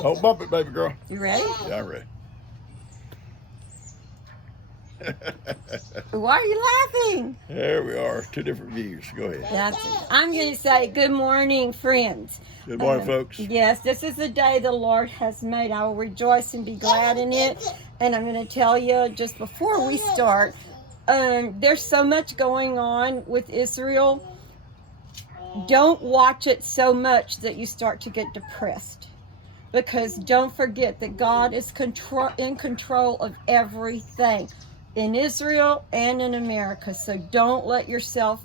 Don't bump it, baby girl. You ready? Yeah, I'm ready. Why are you laughing? There we are. Two different views. Go ahead. That's it. I'm going to say good morning, friends. Good morning, folks. Yes, this is the day the Lord has made. I will rejoice and be glad in it. And I'm going to tell you just before we start, there's so much going on with Israel. Don't watch it so much that you start to get depressed. Because don't forget that God is in control of everything in Israel and in America. So don't let yourself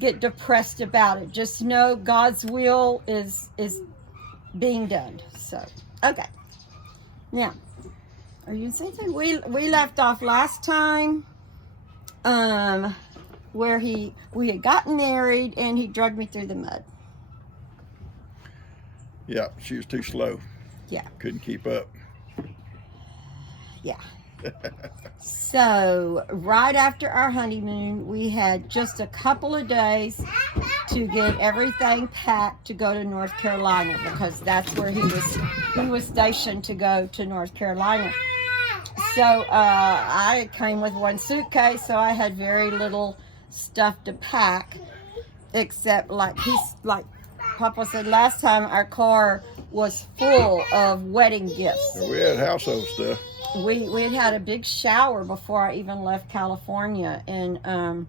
get depressed about it. Just know God's will is being done. So, okay. Now, are you saying something? We left off last time where we had gotten married and he dragged me through the mud. Yeah, she was too slow. Yeah. Couldn't keep up. Yeah. So, right after our honeymoon, we had just a couple of days to get everything packed to go to North Carolina because that's where he was stationed to go to North Carolina. So, I came with one suitcase, so I had very little stuff to pack except like Papa said last time, our car was full of wedding gifts. We had household stuff. We had a big shower before I even left California, and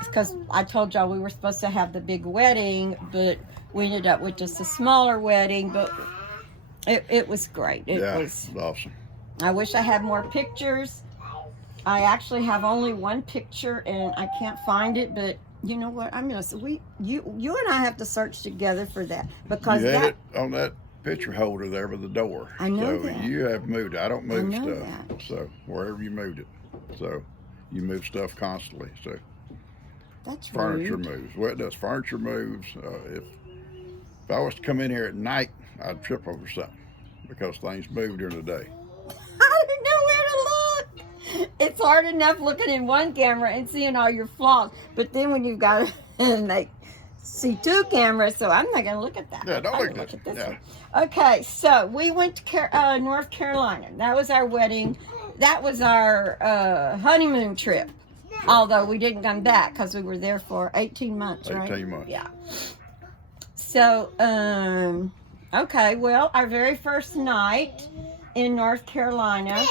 because I told y'all we were supposed to have the big wedding, but we ended up with just a smaller wedding. But it was great. It was awesome. I wish I had more pictures. I actually have only one picture, and I can't find it, but. You know what? I'm gonna. You and I have to search together for that because you had it on that picture holder there by the door. I know so that. You have moved it. I don't move stuff. That. So wherever you moved it, so you move stuff constantly. So that's furniture rude. moves. Well, it does. Furniture moves. If I was to come in here at night, I'd trip over something because things move during the day. I don't know where to look. It's hard enough looking in one camera and seeing all your flaws, but then when you've got like see two cameras, so I'm not going to look at that. Yeah, don't look at this yeah. one. Okay, so we went to North Carolina. That was our wedding. That was our honeymoon trip. Although we didn't come back because we were there for 18 months, right? 18 months. Yeah. So, okay, well, our very first night in North Carolina,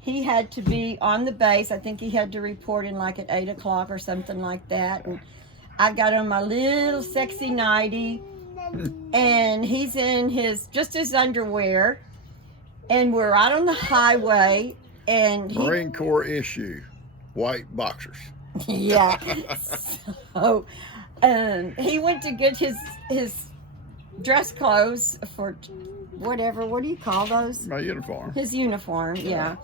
he had to be on the base. I think he had to report in like at 8 o'clock or something like that. And I got on my little sexy nightie, and he's in his underwear, and we're out on the highway. And Marine Corps issue, white boxers. Yeah. So he went to get his dress clothes for whatever. What do you call those? My uniform. His uniform, yeah.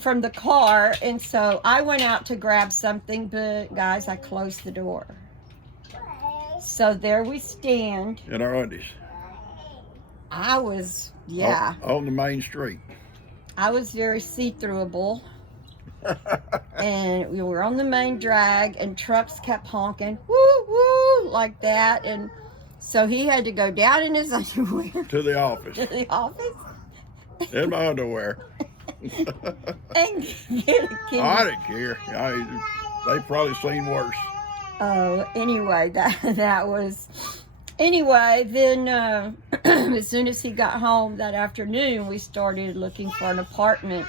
From the car, and so I went out to grab something, but guys, I closed the door. So there we stand. In our undies. I was, on the main street. I was very see-throughable. And we were on the main drag, and trucks kept honking, woo, woo, like that. And so he had to go down in his underwear. To the office. To the office. In my underwear. And get a kid. I didn't care. They probably seen worse. Oh, anyway, that was... Anyway, then as soon as he got home that afternoon, we started looking for an apartment.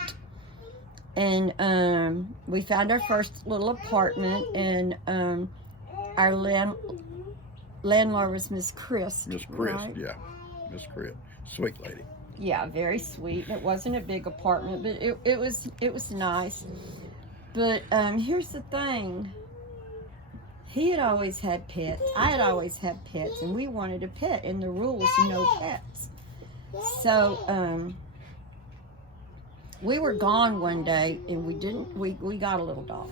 And we found our first little apartment, and our landlord was Miss Chris. Miss Chris, right? yeah. Miss Chris. Sweet lady. Yeah, very sweet. It wasn't a big apartment, but it was nice. But here's the thing. He had always had pets. I had always had pets, and we wanted a pet, and the rule was no pets. So we were gone one day, and we got a little dog.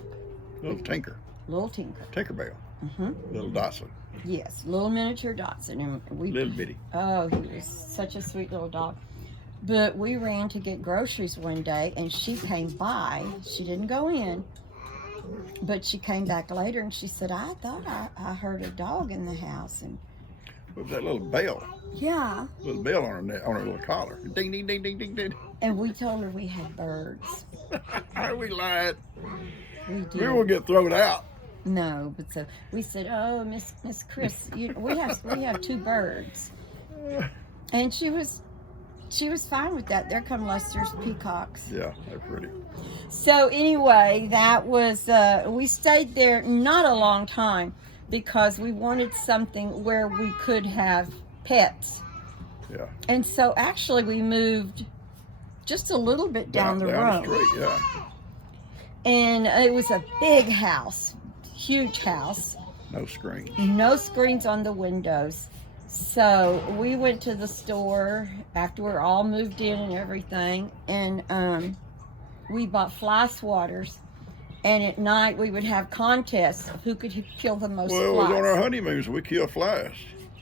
Little Tinker. Little Tinker. Tinkerbell. Mm-hmm. Little Dotson. Yes, little miniature Dotson. And little bitty. Oh, he was such a sweet little dog. But we ran to get groceries one day, and she came by. She didn't go in, but she came back later, and she said, I thought I heard a dog in the house. And with that little bell. Yeah. Little bell on her neck, on her little collar. Ding, ding, ding, ding, ding, ding. And we told her we had birds. We lied. We did. We won't get thrown out. No, but so we said, "Oh, Miss Chris, we have 2 birds," and she was fine with that. There come Lester's peacocks. Yeah, they're pretty. So anyway, that was we stayed there not a long time because we wanted something where we could have pets. Yeah. And so actually we moved just a little bit down the road. The street, yeah. And it was a big house, huge house. No screens. No screens on the windows. So we went to the store after we're all moved in and everything, and we bought fly swatters. And at night we would have contests of who could kill the most Well, flies. it was on our honeymoon, so we killed flies.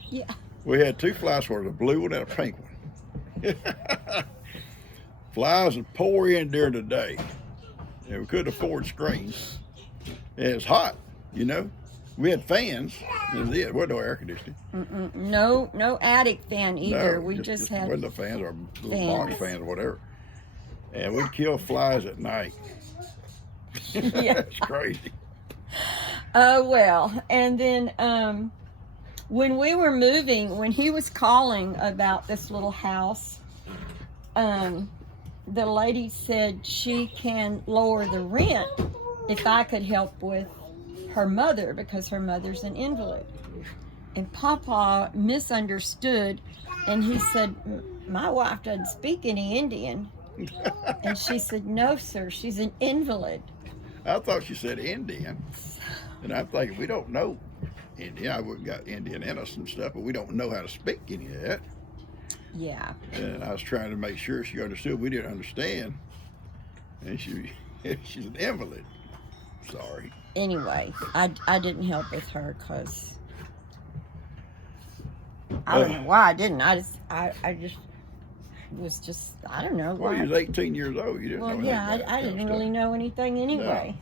Yeah. We had 2 fly swatters, a blue one and a pink one. Flies would pour in during the day. And we couldn't afford screens. And it was hot, you know. We had fans. There wasn't no air conditioning. No attic fan either. No, we just had window fans or little fans. box fans or whatever. And we'd kill flies at night. Yeah. It's crazy. Oh, well. And then when we were moving, when he was calling about this little house, the lady said she can lower the rent if I could help with her mother because her mother's an invalid. And Pawpaw misunderstood, and he said, "My wife doesn't speak any Indian." And she said, "No, sir, she's an invalid." I thought she said Indian. And I'm thinking, we don't know Indian. I wouldn't got Indian in us and stuff, but we don't know how to speak any of that. Yeah. And I was trying to make sure she understood. We didn't understand. And she's an invalid. Sorry. Anyway, I didn't help with her because I don't know why I didn't. I just was just, I don't know. Well, why. you was 18 years old. You didn't know Well, anything yeah, about I that didn't stuff. really know anything anyway.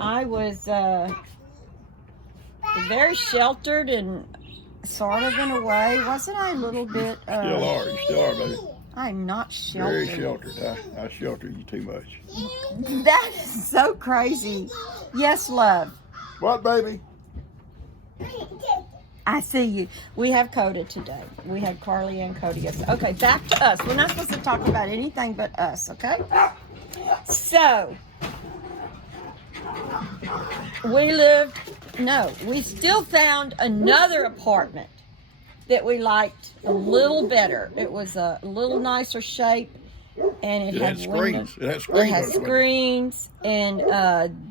I was very sheltered and sort of in a way. Wasn't I a little bit? Still are. You still are, baby. I'm not sheltered. Very sheltered. I sheltered you too much. That is so crazy. Yes, love. What, baby? I see you. We have Coda today. We had Carly and Coda yesterday. Okay, back to us. We're not supposed to talk about anything but us, okay? So, we still found another apartment that we liked a little better. It was a little nicer shape, and it had screens. It had screens. It had screens, and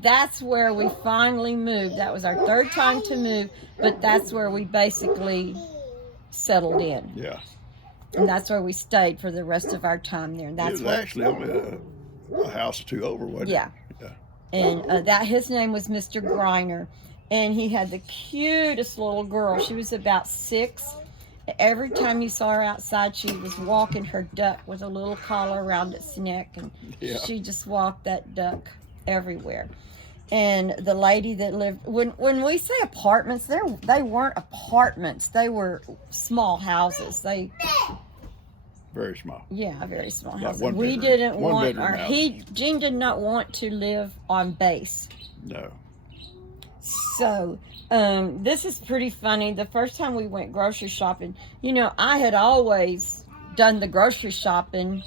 that's where we finally moved. That was our 3rd time to move, but that's where we basically settled in. Yeah. And that's where we stayed for the rest of our time there. And It that's was what, actually only a house or 2 over, wasn't yeah. it? Yeah. And his name was Mr. Griner, and he had the cutest little girl. She was about 6. Every time you saw her outside, she was walking her duck with a little collar around its neck, and she just walked that duck everywhere. And the lady that lived, when we say apartments, they weren't apartments. They were small houses. Very small. Yeah, very small Like houses. one We bedroom. didn't One want bedroom house. Gene did not want to live on base. No. So, this is pretty funny. The first time we went grocery shopping, I had always done the grocery shopping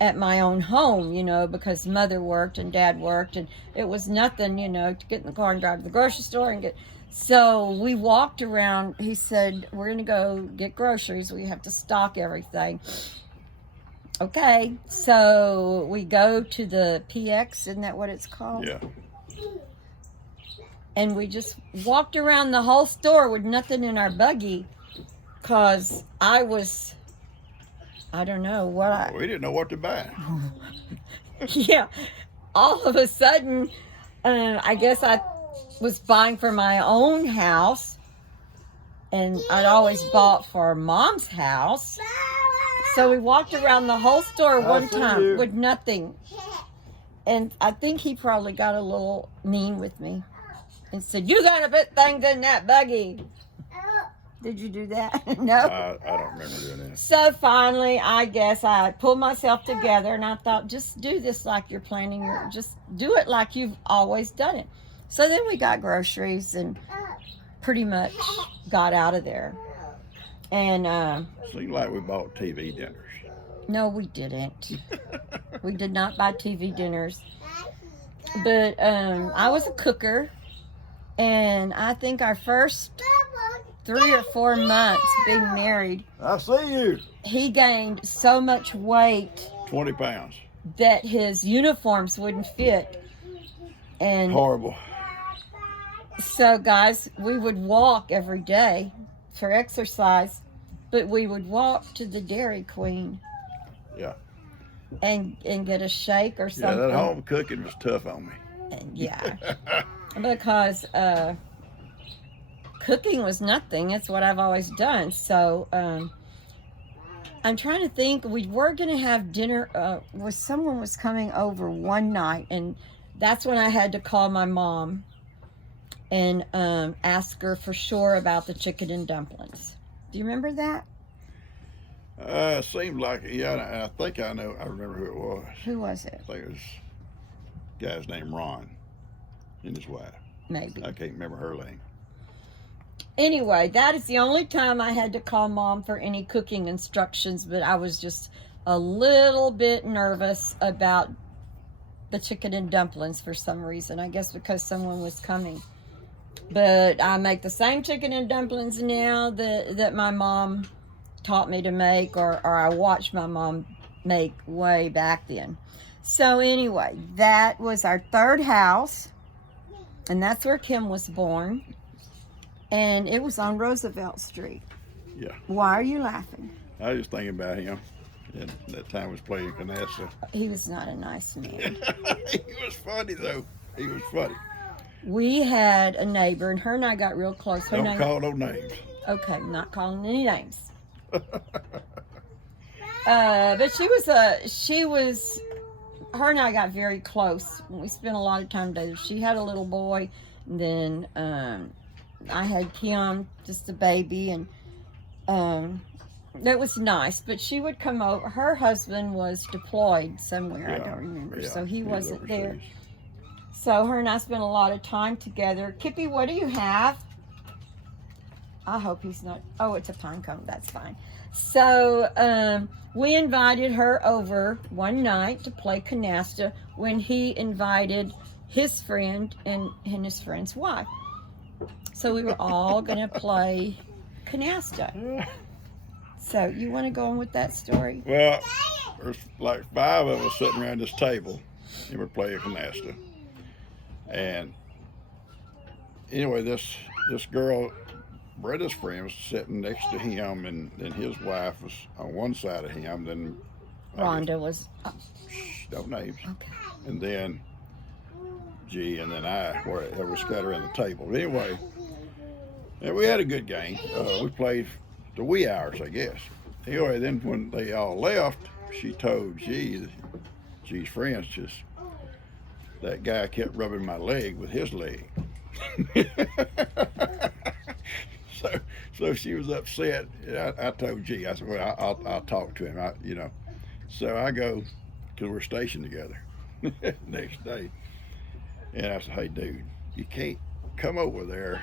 at my own home, because mother worked and dad worked, and it was nothing, to get in the car and drive to the grocery store and get. So we walked around. He said, "We're going to go get groceries. We have to stock everything." Okay, so we go to the PX, isn't that what it's called? Yeah. And we just walked around the whole store with nothing in our buggy, because I don't know what We didn't know what to buy. yeah, all of a sudden, I guess I was buying for my own house, and I'd always bought for Mom's house. So we walked around the whole store one time with nothing. And I think he probably got a little mean with me and said, "You gotta put things in that buggy." Did you do that? No. I don't remember doing that. So finally, I guess I pulled myself together and I thought, just do this like you're planning just do it like you've always done it. So then we got groceries and pretty much got out of there. And Seemed like we bought TV dinners. no, we didn't. We did not buy TV dinners. But I was a cooker, and I think our first 3 or 4 months being married, I see you. he gained so much weight 20 pounds. that his uniforms wouldn't fit. And Horrible. so, guys, we would walk every day for exercise, but we would walk to the Dairy Queen. Yeah. And get a shake or Yeah, something. that home cooking was tough on me. And yeah, because cooking was nothing. It's what I've always done. So I'm trying to think. We were going to have dinner. Someone was coming over one night, and that's when I had to call my mom and ask her for sure about the chicken and dumplings. Do you remember that? Seemed like, yeah, I think I know. I remember who it was. Who was it? I think it was a guy's named Ron and his wife. Maybe. I can't remember her name. Anyway, that is the only time I had to call Mom for any cooking instructions, but I was just a little bit nervous about the chicken and dumplings for some reason. I guess because someone was coming. But I make the same chicken and dumplings now that my mom taught me to make, or I watched my mom make way back then. So anyway, that was our third house, and that's where Kim was born, and it was on Roosevelt Street. Yeah. Why are you laughing? I was just thinking about him. And that time I was playing canasta. He was not a nice man. He was funny though. He was funny. We had a neighbor, and her and I got real close. Her Don't name, call no names. okay, I'm not calling any names. But her and I got very close. We spent a lot of time together. She had a little boy, and then I had Kim, just a baby, and that was nice. But she would come over. Her husband was deployed somewhere, I don't remember, so he wasn't there. overseas. So her and I spent a lot of time together. Kippy, what do you have? I hope he's not. Oh, it's a pine cone. That's fine. So we invited her over one night to play canasta when he invited his friend and his friend's wife. So we were all going to play canasta. So you want to go on with that story? Well, there's like 5 of us sitting around this table, and we're playing canasta. And anyway, this girl, Bretta's friend, was sitting next to him, and his wife was on one side of him. Then Rhonda was. no names. Okay. And then G, and then I were scattered around the table. But anyway, and we had a good game. We played the wee hours, I guess. Anyway, then when they all left, she told G's friends, just that guy kept rubbing my leg with his leg. So she was upset. I told G, I said, well, I'll talk to him. So I go, because we're stationed together next day. And I said, hey, dude, you can't come over there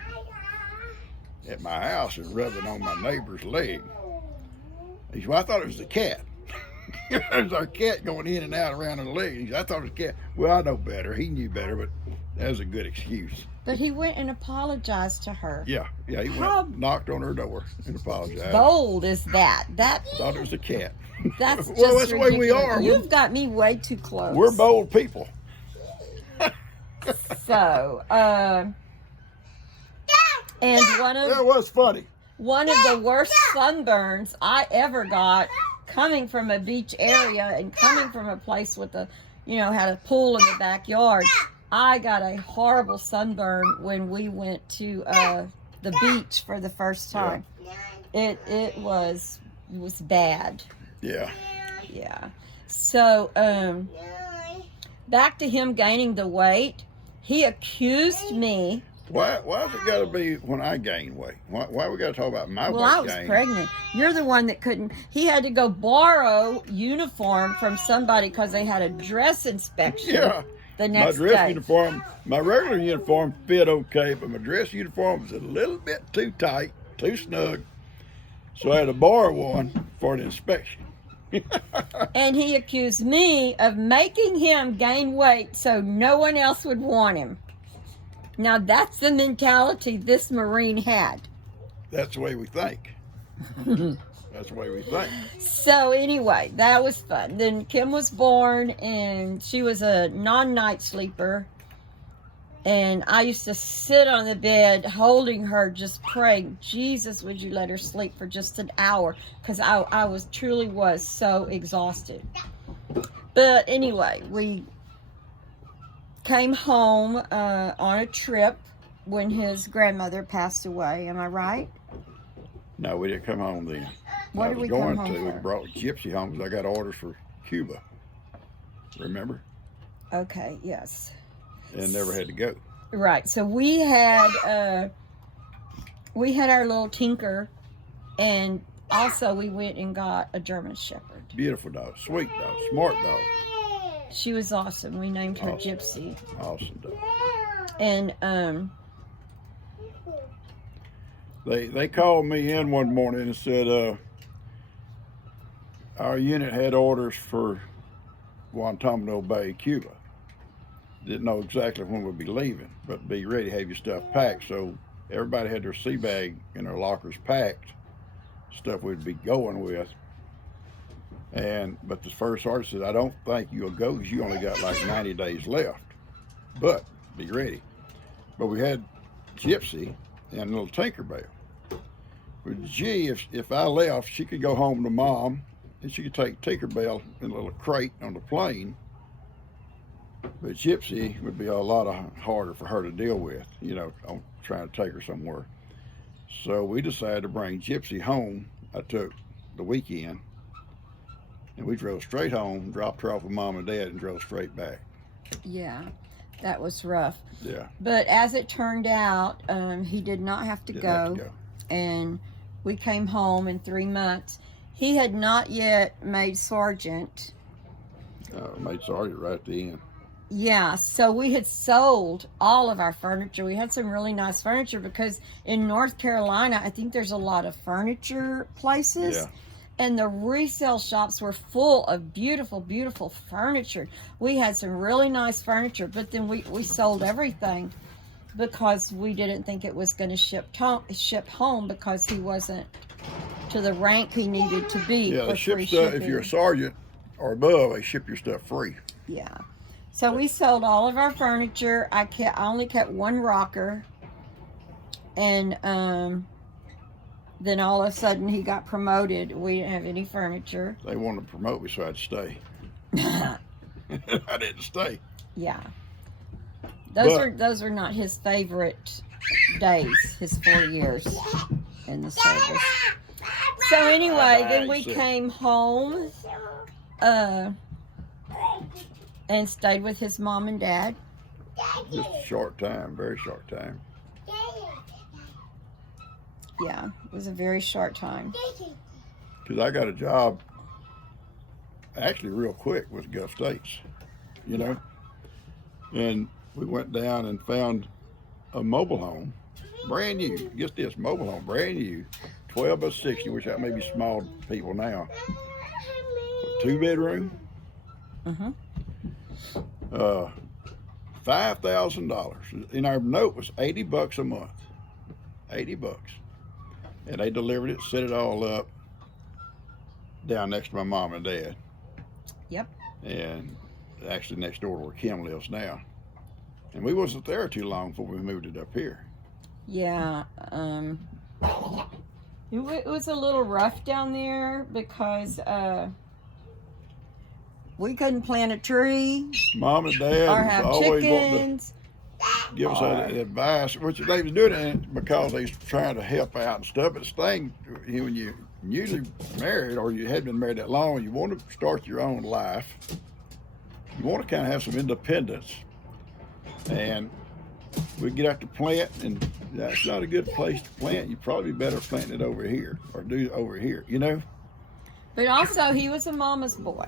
at my house and rub it on my neighbor's leg. He said, well, I thought it was the cat. There's our cat going in and out around her leg. He said, I thought it was a cat. Well, I know better. He knew better, but that was a good excuse. But he went and apologized to her. Yeah, he went, knocked on her door and apologized. Bold is that? Thought it was a cat. That's just well, that's the way we ridiculous. are. You've got me way too close. We're bold people. So, and That was funny. one of the worst sunburns I ever got, coming from a beach area and coming from a place with had a pool in the backyard. I got a horrible sunburn when we went to the beach for the first time. Yeah. It was bad. Yeah. Yeah. So back to him gaining the weight. He accused me Why's it got to be when I gain weight? Why we got to talk about my Well, weight I was gain? pregnant. You're the one that couldn't. He had to go borrow uniform from somebody because they had a dress inspection. Yeah. The My next dress day. uniform, my regular uniform fit okay, but my dress uniform was a little bit too tight, too snug. So I had to borrow one for the inspection. And he accused me of making him gain weight so no one else would want him. Now that's the mentality this Marine had. That's the way we think. That's the way we think. So anyway, that was fun. Then Kim was born, and she was a non-night sleeper. And I used to sit on the bed holding her, just praying, Jesus, would you let her sleep for just an hour? Because I was truly was so exhausted. But anyway, we came home on a trip when his grandmother passed away. Am I right? No, we didn't come home then. What I did was we going come home to. for? We brought Gypsy home because I got orders for Cuba. Remember? Okay, yes. And never had to go. Right. So we had our little Tinker, and also we went and got a German Shepherd. Beautiful dog, sweet dog, smart dog. She was awesome. We named her Awesome. Gypsy. Awesome dog. And They called me in one morning and said our unit had orders for Guantanamo Bay, Cuba. Didn't know exactly when we'd be leaving, but be ready to have your stuff packed. So everybody had their sea bag and their lockers packed, stuff we'd be going with. But the first sergeant said, I don't think you'll go because you only got like 90 days left, but be ready. But we had Gypsy and little Tinkerbell. With G, if I left, she could go home to Mom, and she could take Tinkerbell in a little crate on the plane. But Gypsy would be a lot harder for her to deal with, on trying to take her somewhere. So we decided to bring Gypsy home. I took the weekend, and we drove straight home, dropped her off with Mom and Dad, and drove straight back. yeah, that was rough. Yeah. But as it turned out, he did not have to go. And we came home in 3 months. He had not yet made sergeant. Made sergeant right at the end. Yeah, so we had sold all of our furniture. We had some really nice furniture because in North Carolina, I think there's a lot of furniture places. Yeah. And the resale shops were full of beautiful, beautiful furniture. We had some really nice furniture, but then we sold everything because we didn't think it was going to ship home because he wasn't to the rank he needed to be. Yeah, for they ship free stuff. shipping. If you're a sergeant or above, they ship your stuff free. Yeah. So we sold all of our furniture. I only kept one rocker. And then all of a sudden he got promoted. We didn't have any furniture. They wanted to promote me, so I'd stay. I didn't stay. Yeah. Those were not his favorite days, his 4 years in the service. So anyway, then we came home and stayed with his mom and dad. Just a short time, very short time. Yeah, it was a very short time. Because I got a job actually real quick with Gulf States, And we went down and found a mobile home, brand new. Get this, mobile home, brand new, 12 by 60, which that may be small people now. 2-bedroom. Mm-hmm. $5,000. And our note was $80 a month. $80. And they delivered it, set it all up down next to my mom and dad. Yep. And actually next door to where Kim lives now. And we wasn't there too long before we moved it up here. Yeah. It was a little rough down there because we couldn't plant a tree Mom and Dad or was have always wanting chickens. to give us advice, which they was doing it because they was trying to help out and stuff. But the thing, when you usually married or you hadn't been married that long, you want to start your own life. You want to kind of have some independence. And we get out to plant, and that's not a good place to plant. You probably better plant it over here or do it over here, you know. But also, he was a mama's boy.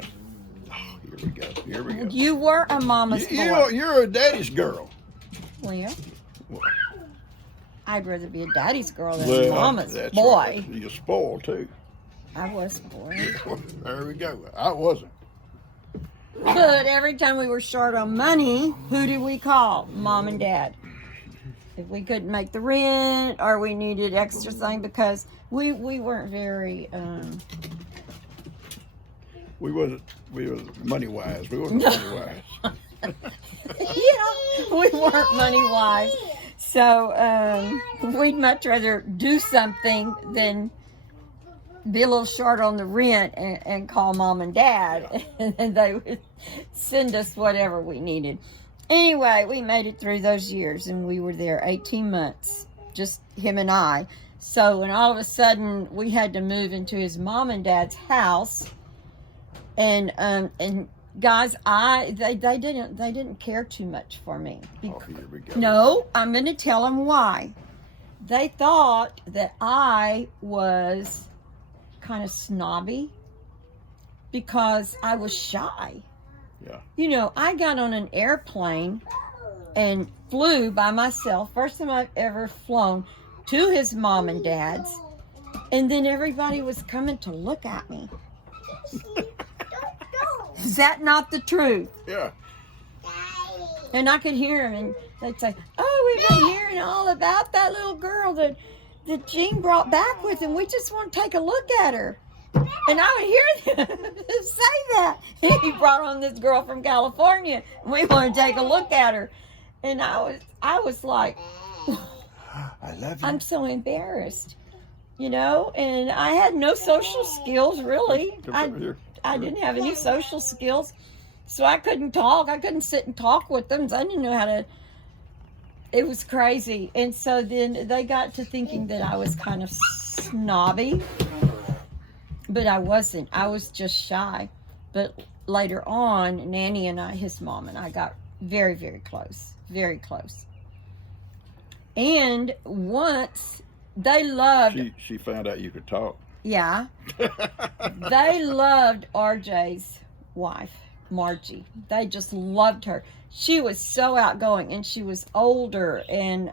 Oh, here we go. Here we go. You were a mama's boy. You're a daddy's girl. Well, I'd rather be a daddy's girl than Well, a mama's that's boy. right. You're spoiled too. I was spoiled. There we go. I wasn't. But every time we were short on money, who did we call? Mom and Dad. If we couldn't make the rent or we needed extra thing, because we weren't very We was money wise. We wasn't money wise. yeah, we weren't money wise. So we'd much rather do something than be a little short on the rent and call Mom and Dad, and they would send us whatever we needed. Anyway, we made it through those years, and we were there 18 months, just him and I. So when all of a sudden we had to move into his mom and dad's house, and guys, they didn't care too much for me. Oh, here we go. No, I'm going to tell them why. They thought that I was kind of snobby because I was shy. Yeah. You know, I got on an airplane and flew by myself. First time I've ever flown to his mom and dad's. And then everybody was coming to look at me. Is that not the truth? Yeah. And I could hear them, and they'd say, "Oh, we've been hearing all about that little girl that Gene brought back with him. We just want to take a look at her." And I would hear them say that. He brought on this girl from California, and we want to take a look at her. And I was like, I love you. I'm so embarrassed, you know. And I had no social skills, really. I didn't have any social skills, so I couldn't talk. I couldn't sit and talk with them. I didn't know how to. It was crazy. And so then they got to thinking that I was kind of snobby, but I wasn't. I was just shy. But later on, Nanny and I, his mom and I, got very, very close. Very close. And once they loved... She found out you could talk. Yeah. They loved RJ's wife, Margie. They just loved her. She was so outgoing, and she was older, and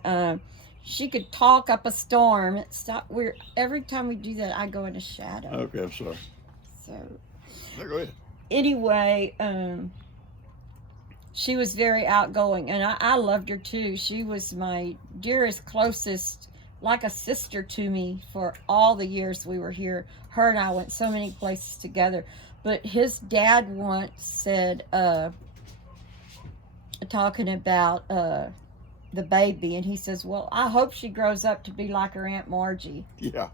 she could talk up a storm. Every time we do that, I go in a shadow. Okay, I'm sorry. So, No, go ahead. anyway, she was very outgoing, and I loved her too. She was my dearest, closest, like a sister to me for all the years we were here. Her and I went so many places together. But his dad once said, talking about the baby, and he says, "Well, I hope she grows up to be like her Aunt Margie." Yeah.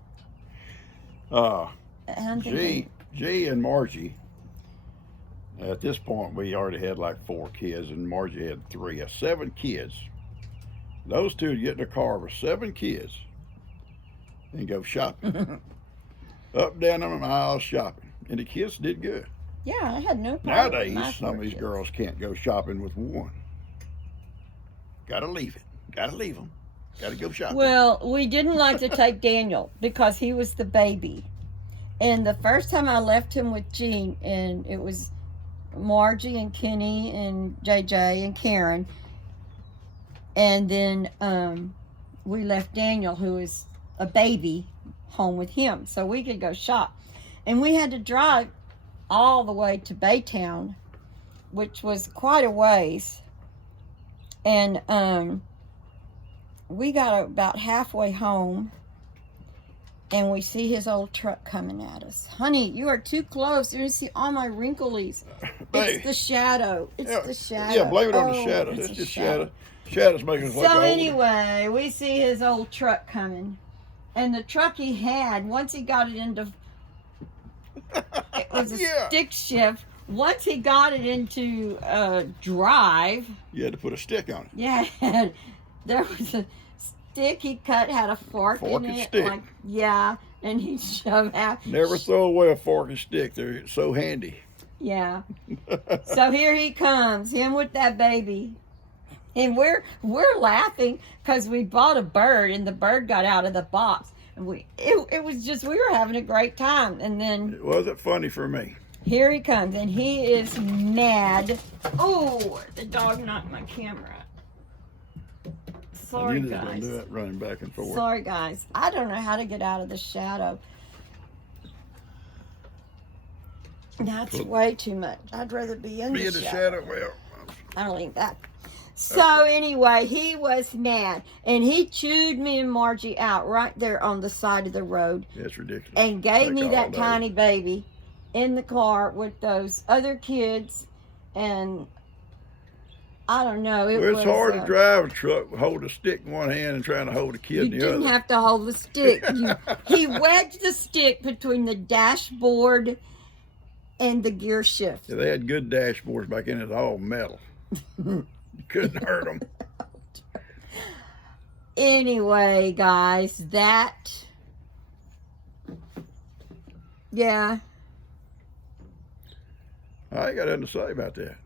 And I'm thinking, G and Margie, at this point, we already had like 4 kids, and Margie had 3. 7 kids. Those two would get in a car with 7 kids and go shopping. Up, down the aisle shopping. And the kids did good. yeah, I had no problem. Nowadays, some of these girls can't go shopping with 1. Gotta leave it. Gotta leave them. Gotta go shopping. Well, we didn't like to take Daniel because he was the baby. And the first time I left him with Gene, and it was Margie and Kenny and JJ and Karen. And then we left Daniel, who is a baby, home with him so we could go shop. And we had to drive all the way to Baytown, which was quite a ways. And we got about halfway home, and we see his old truck coming at us. Honey, you are too close. You see all my wrinklies. It's the shadow. It's the shadow. Yeah, blame it on the shadow. It's just shadow. Shadow's making us look So older. anyway, we see his old truck coming. And the truck he had, once he got it into... It was a stick shift. Once he got it into drive... You had to put a stick on it. Yeah, there was a stick he cut, had a fork in and it. stick. And he'd shove out. Never throw away a fork and stick. They're so handy. Yeah. So here he comes, him with that baby. And we're laughing because we bought a bird and the bird got out of the box. And it was just, we were having a great time. And then It wasn't funny for me. here he comes, and he is mad. Oh, the dog knocked my camera. Sorry, You just don't guys. do that running back and forth. Sorry, guys. I don't know how to get out of the shadow. That's way too much. I'd rather be in Be the in the shadow. shadow. Well, I don't like that. So anyway, he was mad, and he chewed me and Margie out right there on the side of the road, it's ridiculous. and gave Take me all that day. tiny baby in the car with those other kids, and I don't know. It Well, was it's hard to drive a truck, hold a stick in one hand and trying to hold a kid You in the didn't other. have to hold the stick. He wedged the stick between the dashboard and the gear shift. Yeah, they had good dashboards back then. It was all metal. You couldn't hurt them. Anyway, guys, yeah. I ain't got nothing to say about that.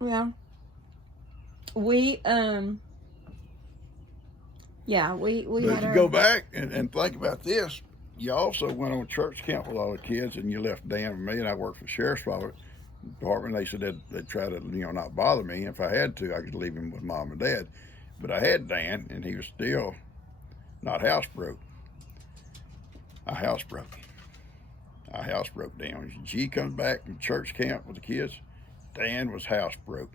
Yeah. We But had if you our, go back and think about this, you also went on church camp with all the kids, and you left Dan with me, and I worked for the sheriff's department. They said they'd try to, not bother me. If I had to, I could leave him with mom and dad. But I had Dan, and he was still not housebroke. I housebroke him. I housebroke Dan. When G comes back from church camp with the kids, Dan was housebroke.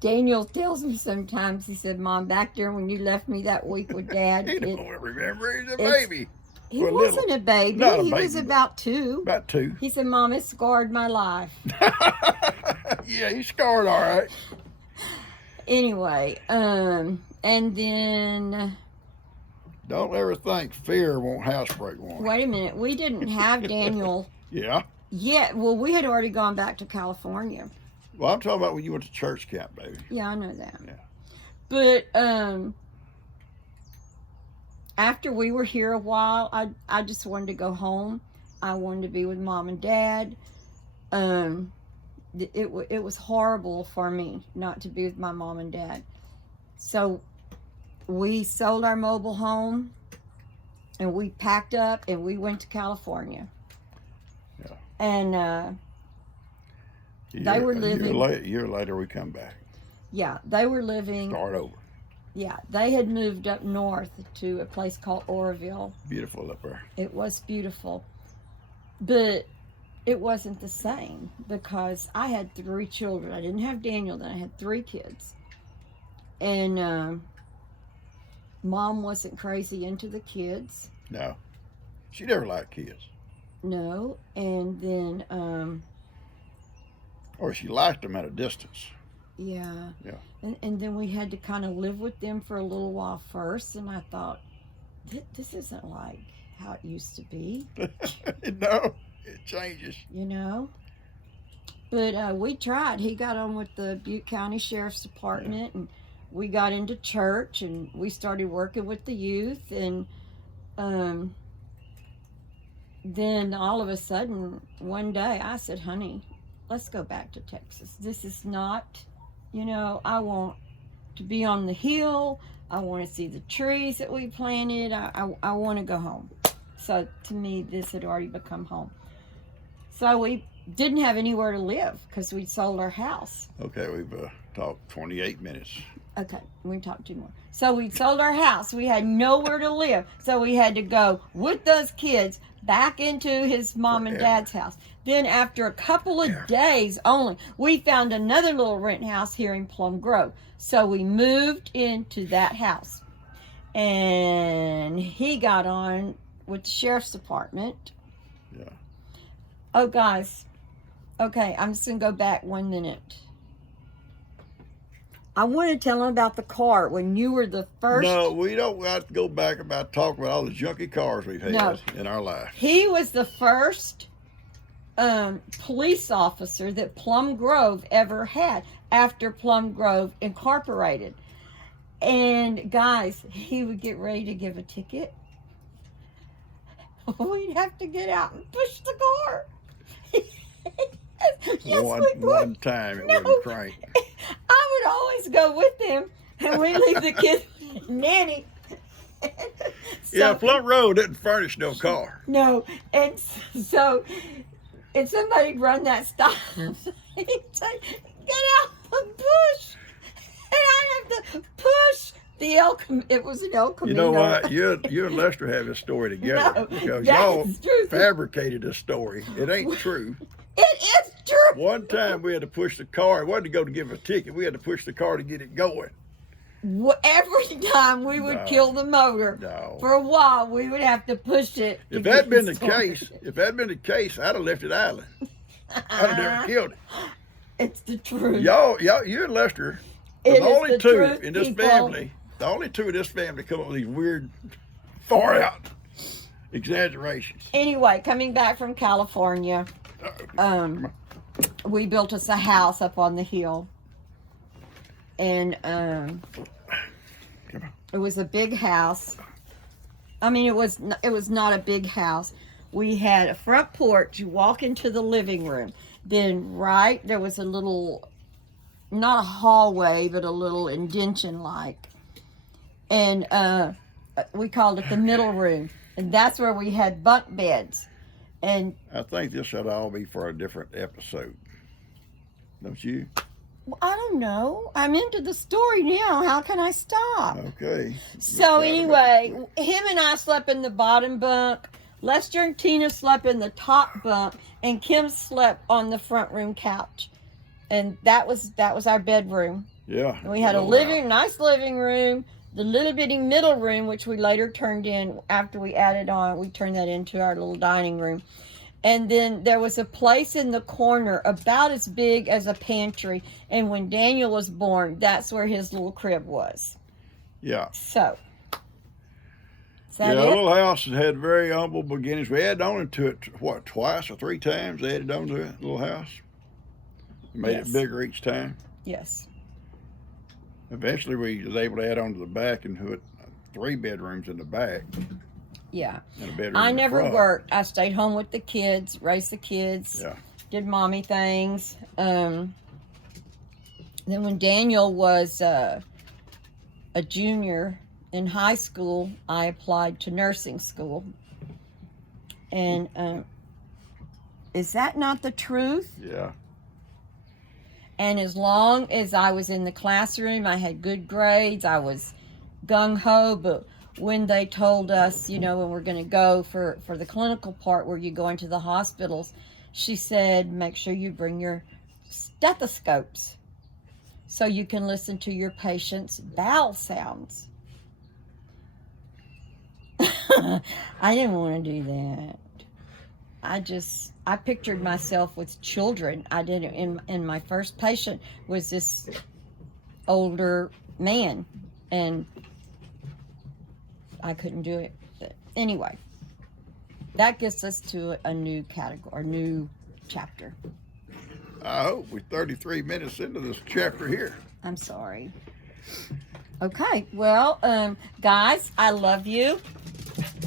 Daniel tells me sometimes, he said, Mom, back there when you left me that week with Dad, He don't remember. He's a it's- baby. he Well, wasn't a baby. not a He was baby, but- about 2. About 2. He said, Mom, it scarred my life. Yeah, he's scarred all right. Anyway, and then, Don't ever think fear won't housebreak one. wait a minute. We didn't have Daniel Yeah. yet. Well, we had already gone back to California. Well, I'm talking about when you went to church camp, baby. Yeah, I know that. Yeah. But after we were here a while, I just wanted to go home. I wanted to be with Mom and Dad. It was horrible for me not to be with my mom and dad. So we sold our mobile home, and we packed up and we went to California. Yeah. And they were living. A year later, we come back. Yeah, they were living. Start over. Yeah, they had moved up north to a place called Oroville. Beautiful up there. It was beautiful, but it wasn't the same because I had 3 children. I didn't have Daniel, then I had 3 kids. And Mom wasn't crazy into the kids. No. She never liked kids. No. And then, Or she liked them at a distance. yeah. Yeah. And then we had to kind of live with them for a little while first. And I thought, this isn't like how it used to be. No, it changes. You know, but we tried. He got on with the Butte County Sheriff's Department, and we got into church, and we started working with the youth, and then all of a sudden one day I said, honey, let's go back to Texas. This is not, I want to be on the hill. I want to see the trees that we planted. I want to go home. So to me, this had already become home. So we didn't have anywhere to live because we sold our house. Okay, we've talked 28 minutes. Okay, we can talk 2 more. So we sold our house. We had nowhere to live. So we had to go with those kids back into his mom and dad's house. Then after a couple of days only, we found another little rent house here in Plum Grove. So we moved into that house. And he got on with the sheriff's department. Yeah. Oh, guys. Okay, I'm just going to go back 1 minute. I want to tell him about the car when you were the first. No, we don't have to go back about talking about all the junky cars we've had in our life. He was the first police officer that Plum Grove ever had after Plum Grove Incorporated. And guys, he would get ready to give a ticket. We'd have to get out and push the car. Yes, we would. One time it No. wouldn't crank. I would always go with them, and we leave the kids with Nanny. Yeah, Plum Road didn't furnish no car. No, and so if somebody'd run that stop, he'd say, "Get out the bush," and I'd have to push the El. It was an El Camino. You know what? You and Lester have this story together No, because that y'all is true. fabricated this story. It ain't true. It is true. One time we had to push the car. It wasn't to go to give a ticket. We had to push the car to get it going. Every time we would No. kill the motor, No. for a while we would have to push it. to If get that'd been it the case, I'd have left it island. I'd have never killed it. It's the truth. Y'all, you and Lester, It the is only the two truth, in this people. family, the only two in this family come up with these weird, far out exaggerations. Anyway, coming back from California, we built us a house up on the hill, and it was a big house. I mean, it was not a big house. We had a front porch. You walk into the living room. Then there was a little, not a hallway, but a little indention like. And we called it the middle room. And that's where we had bunk beds. And I think this should all be for a different episode. Don't you? well, I don't know. I'm into the story now. How can I stop? Okay. So anyway, him and I slept in the bottom bunk. Lester and Tina slept in the top bunk, and Kim slept on the front room couch. And that was our bedroom. Yeah. And we had a nice living room, the little bitty middle room, which we later turned in after we added on. We turned that into our little dining room. And then there was a place in the corner about as big as a pantry. And when Daniel was born, that's where his little crib was. Yeah. So, is Yeah, that the it? little house had very humble beginnings. We added on to it, what, twice or three times they added on to it, little house. Made Yes. it bigger each time. Yes. Eventually we was able to add on to the back and put 3 bedrooms in the back Yeah. and a bedroom I in the never front. worked. I stayed home with the kids, raised the kids, Yeah. did mommy things. Then when Daniel was a junior in high school, I applied to nursing school. And is that not the truth? Yeah. And as long as I was in the classroom, I had good grades. I was gung-ho, but when they told us, when we're going to go for the clinical part where you go into the hospitals, she said, make sure you bring your stethoscopes so you can listen to your patient's bowel sounds. I didn't want to do that. I pictured myself with children. I didn't, and my first patient was this older man, and I couldn't do it. But anyway, that gets us to a new category, a new chapter. I hope we're 33 minutes into this chapter here. I'm sorry. Okay, well, guys, I love you.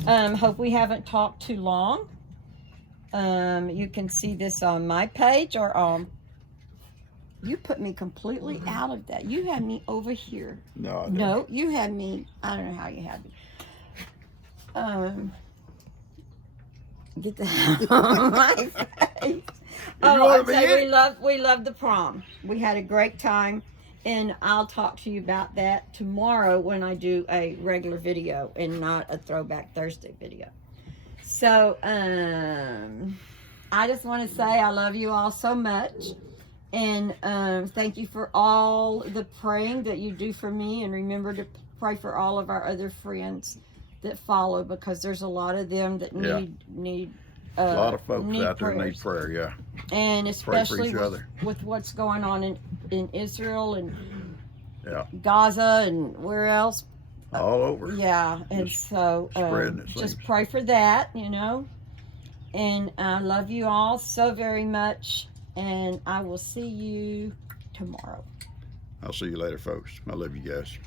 Hope we haven't talked too long. You can see this on my page or you put me completely out of that. You had me over here. No, I didn't. No, you had me, I don't know how you had me. Get the hell on my face. wanna I'd be say in? we loved the prom. We had a great time, and I'll talk to you about that tomorrow when I do a regular video and not a Throwback Thursday video. So, I just want to say I love you all so much, and thank you for all the praying that you do for me, and remember to pray for all of our other friends that follow, because there's a lot of them that Yeah. need A lot of folks out there prayers. need prayer, yeah. And Pray for especially each other. with what's going on in Israel and Yeah. Gaza and where else. All over. Yeah, and Just so spreading it just seems. pray for that, And I love you all so very much, and I will see you tomorrow. I'll see you later, folks. I love you guys.